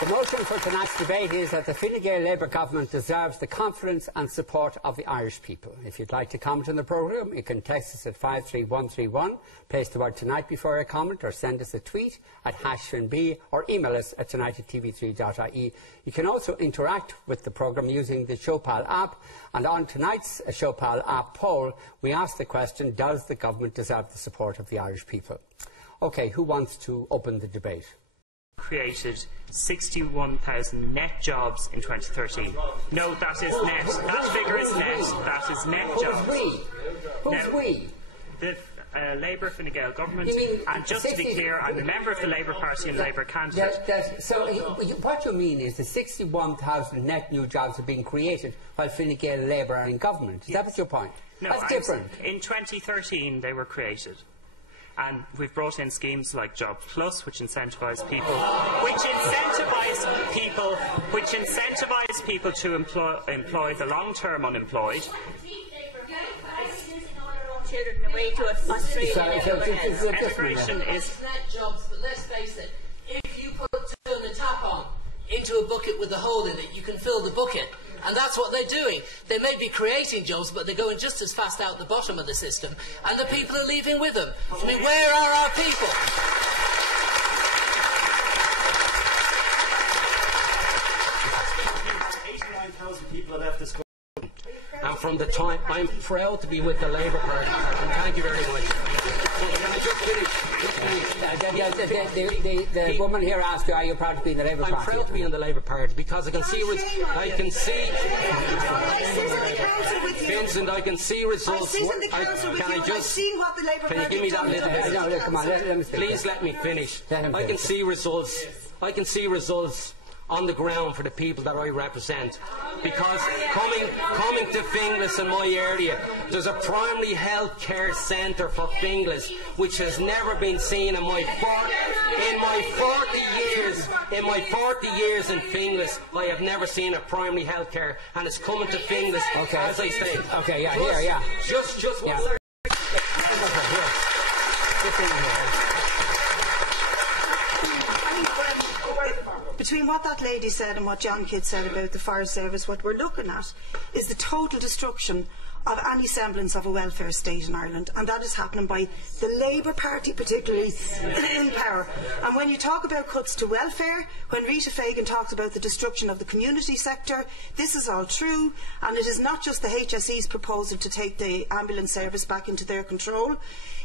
The motion for tonight's debate is that the Fine Gael Labour government deserves the confidence and support of the Irish people. If you'd like to comment on the programme, you can text us at 53131, place the word tonight before your comment, or send us a tweet at #FinB, or email us at tonight@tv3.ie. You can also interact with the programme using the Showpal app, and on tonight's Showpal app poll, we ask the question, does the government deserve the support of the Irish people? OK, who wants to open the debate? Created 61,000 net jobs in 2013. No, that is net. That figure is net. That is net jobs. Who's we? The Labour Fine Gael government. And just to be clear, I'm a member of the Labour Party and Labour candidate. So what you mean is the 61,000 net new jobs are being created while Fine Gael Labour are in government. Is that what your point? No, that's different. In 2013 they were created. And we've brought in schemes like Job Plus, which incentivise people, to employ the long-term unemployed. So integration is net jobs, but let's face it, if you turn the tap on into a bucket with a hole in it, you can fill the bucket. And that's what they're doing. They may be creating jobs, but they're going just as fast out the bottom of the system, and the people are leaving with them. I mean, where are our people? 89,000 people have left this country. And from the time, I'm proud to be with the Labour Party. And thank you very much. Can I just finish? The woman here asked you, are you proud to be in the Labour Party? I'm proud to be in the Labour Party because I can see Vincent, I can see results. Can you give me that little bit? No, come on, let me please let me finish. I can see results. I can see results on the ground for the people that I represent, because coming to Finglas in my area, there's a primary health care centre for Finglas which has never been seen in my 40 years in Finglas. I have never seen a primary health care, and it's coming to Finglas, as I say. Okay, yeah, here, yeah. Just yeah. one Between what that lady said and what John Kidd said about the fire service, what we're looking at is the total destruction of any semblance of a welfare state in Ireland, and that is happening by the Labour Party, particularly in power. And when you talk about cuts to welfare, when Rita Fagan talks about the destruction of the community sector, this is all true, and it is not just the HSE's proposal to take the ambulance service back into their control.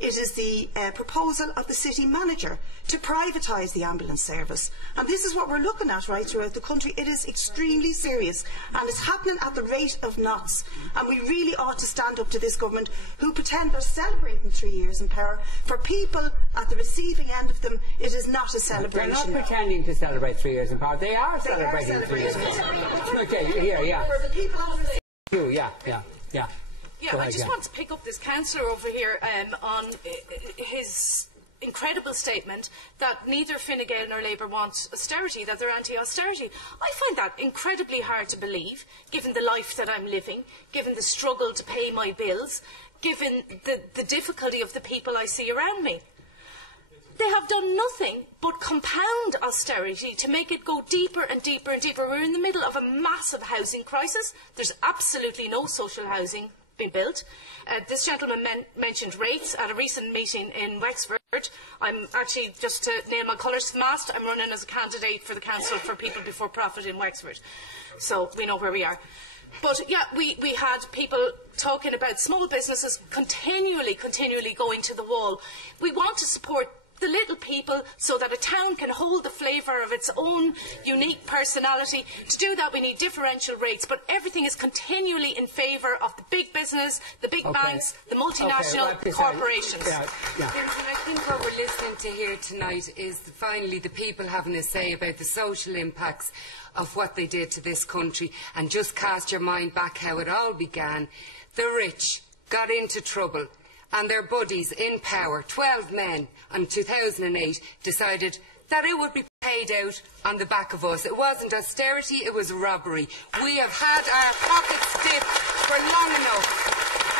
It is the proposal of the city manager to privatise the ambulance service. And this is what we're looking at right throughout the country. It is extremely serious, and it's happening at the rate of knots. And we really ought to stand up to this government, who pretend they're celebrating 3 years in power. For people at the receiving end of them, it is not a celebration. They're not pretending to celebrate 3 years in power. They are celebrating 3 years in power. Okay, here, yeah. Yeah, I just want to pick up this councillor over here on his incredible statement that neither Fine Gael nor Labour want austerity, that they're anti-austerity. I find that incredibly hard to believe, given the life that I'm living, given the struggle to pay my bills, given the difficulty of the people I see around me. They have done nothing but compound austerity to make it go deeper and deeper and deeper. We're in the middle of a massive housing crisis. There's absolutely no social housing being built. This gentleman mentioned rates at a recent meeting in Wexford. I'm actually, just to nail my colours to the mast, I'm running as a candidate for the Council for People Before Profit in Wexford. So we know where we are. But yeah, we had people talking about small businesses continually going to the wall. We want to support the little people so that a town can hold the flavour of its own unique personality. To do that, we need differential rates, but everything is continually in favour of the big business, the big banks, the multinational corporations. Vincent, I think what we're listening to here tonight is finally the people having a say about the social impacts of what they did to this country. And just cast your mind back how it all began. The rich got into trouble, and their buddies in power, 12 men in 2008, decided that it would be paid out on the back of us. It wasn't austerity, it was robbery. We have had our pockets dipped for long enough.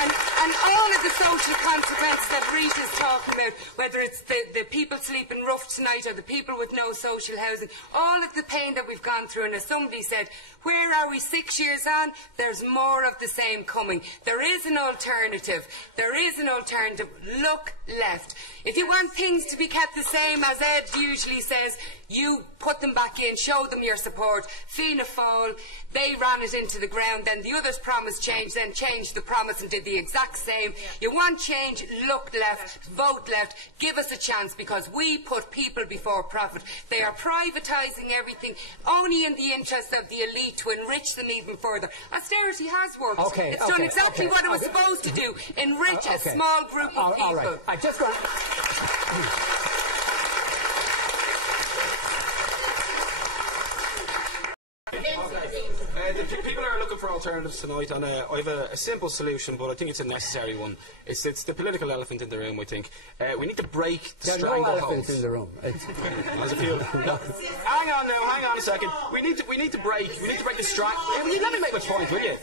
And all of the social consequences that Rita's talking about, whether it's the people sleeping rough tonight or the people with no social housing, all of the pain that we've gone through, and as somebody said, where are we 6 years on? There's more of the same coming. There is an alternative. There is an alternative. Look left. If you want things to be kept the same, as Ed usually says, you put them back in, show them your support. Fianna Fáil, they ran it into the ground, then the others promised change, then changed the promise and did the exact same. You want change, look left, vote left, give us a chance, because we put people before profit. They are privatising everything, only in the interest of the elite to enrich them even further. Austerity has worked. It's done exactly what it was supposed to do, enrich a small group of people. All right. I just want... The people are looking for alternatives tonight, and I have a simple solution, but I think it's a necessary one. It's the political elephant in the room, I think. We need to break the stranglehold. There are no elephants in the room. There's a few. No. Hang on a second. We need to break the stranglehold. Let me make my point, will you?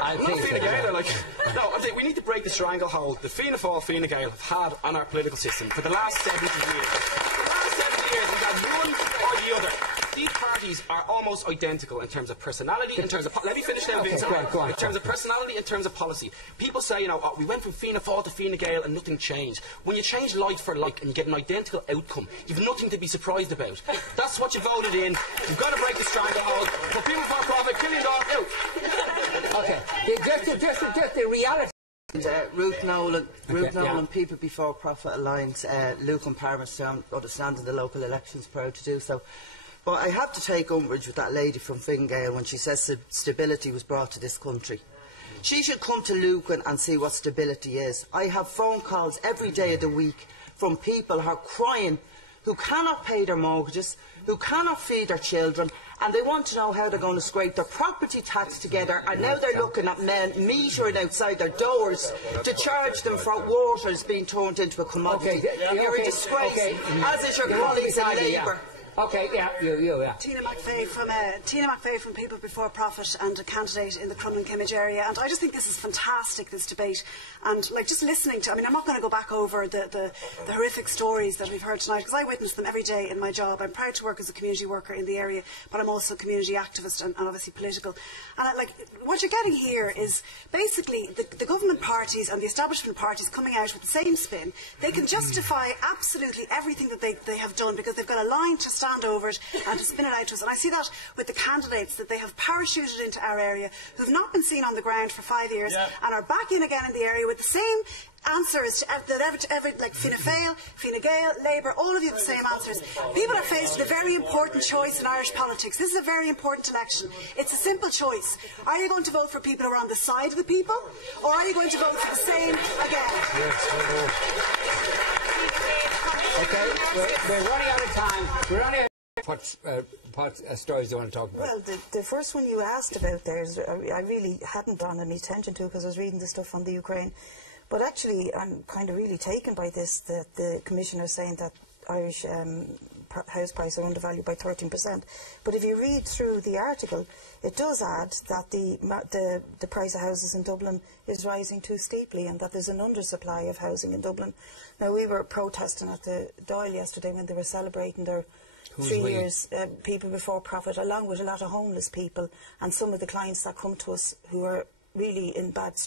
I'm not Fine Gael, like... No, I'm saying we need to break the stranglehold the Fianna Fáil, Fine Gael have had on our political system for the last 70 years. For the last 70 years, we've had one or the other. These parties are almost identical in terms of personality, in terms of... Let me finish now, Vincent. In terms of personality, in terms of policy. People say, you know, we went from Fianna Fáil to Fine Gael and nothing changed. When you change like for like and you get an identical outcome, you've nothing to be surprised about. That's what you voted in. You've got to break the stranglehold. For people for profit, Cillian, out. Okay, just the reality. Ruth Nolan, People Before Profit Alliance, Lucan-Palmerstown, understanding the local elections, proud to do so. But I have to take umbrage with that lady from Fine Gael when she says stability was brought to this country. She should come to Lucan and see what stability is. I have phone calls every day of the week from people who are crying, who cannot pay their mortgages, who cannot feed their children, and they want to know how they're going to scrape their property tax together, and now they're looking at men metering outside their doors to charge them for waters being turned into a commodity. You're a disgrace, as is your colleagues in Labour. Tina MacVeigh from People Before Profit and a candidate in the Crumlin-Kimmage area, and I just think this is fantastic, this debate, and like just listening to, I mean, I'm not going to go back over the horrific stories that we've heard tonight, because I witness them every day in my job. I'm proud to work as a community worker in the area, but I'm also a community activist and obviously political, and like what you're getting here is basically the government parties and the establishment parties coming out with the same spin. They can justify absolutely everything that they have done because they've got a line to stand over it and to spin it out to us. And I see that with the candidates that they have parachuted into our area, who've not been seen on the ground for 5 years and are back in again in the area with the same answers like Fianna Fáil, Fine Gael, Labour, all of you have the same answers. People are faced with a very important choice in Irish politics. This is a very important election. It's a simple choice. Are you going to vote for people who are on the side of the people, or are you going to vote for the same again? Okay, we're running out of time. We're running out of what stories do you want to talk about? Well, the first one you asked about there, I really hadn't drawn any attention to because I was reading the stuff on the Ukraine. But actually, I'm kind of really taken by this, that the Commissioner is saying that Irish house prices are undervalued by 13%. But if you read through the article, it does add that the price of houses in Dublin is rising too steeply and that there's an undersupply of housing in Dublin. Now, we were protesting at the Doyle yesterday when they were celebrating their 3 years People Before Profit, along with a lot of homeless people and some of the clients that come to us who are really in bad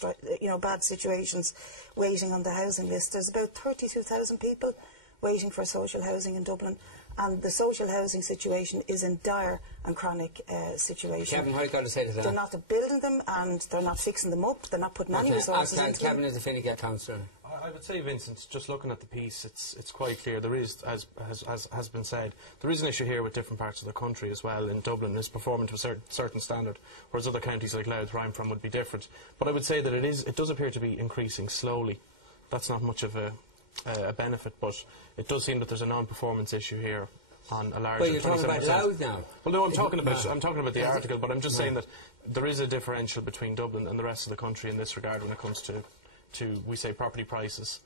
situations, waiting on the housing list. There's about 32,000 people waiting for social housing in Dublin, and the social housing situation is in dire and chronic situation. Kevin, what are you going to say to that? They're not building them and they're not fixing them up. They're not putting any resources into them. Kevin is a Fine Gael councillor. I would say, Vincent, just looking at the piece, it's quite clear. There is, as has been said, there is an issue here with different parts of the country as well. In Dublin, is performing to a certain standard, whereas other counties like Louth, where I'm from, would be different. But I would say that it does appear to be increasing slowly. That's not much of a benefit, but it does seem that there's a non-performance issue here on a large. Well, you're talking about Louth now. Well, no, I'm talking about the article, but I'm just saying that there is a differential between Dublin and the rest of the country in this regard when it comes to we say property prices,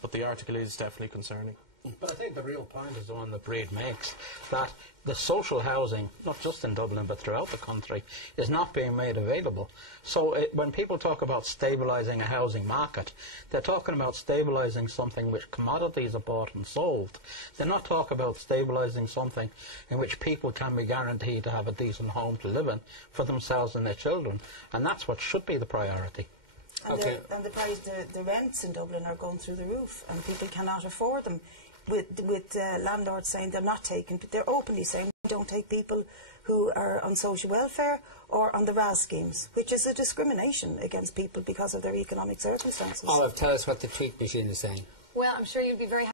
but the article is definitely concerning. But I think the real point is the one that Brid makes, that the social housing, not just in Dublin but throughout the country, is not being made available. So when people talk about stabilising a housing market, they're talking about stabilising something which commodities are bought and sold. They're not talking about stabilising something in which people can be guaranteed to have a decent home to live in for themselves and their children. And that's what should be the priority. And, the rents in Dublin are going through the roof, and people cannot afford them. With landlords saying they're not taking, but they're openly saying we don't take people who are on social welfare or on the RAS schemes, which is a discrimination against people because of their economic circumstances. Olive, tell us what the tweet machine is saying. Well, I'm sure you'd be very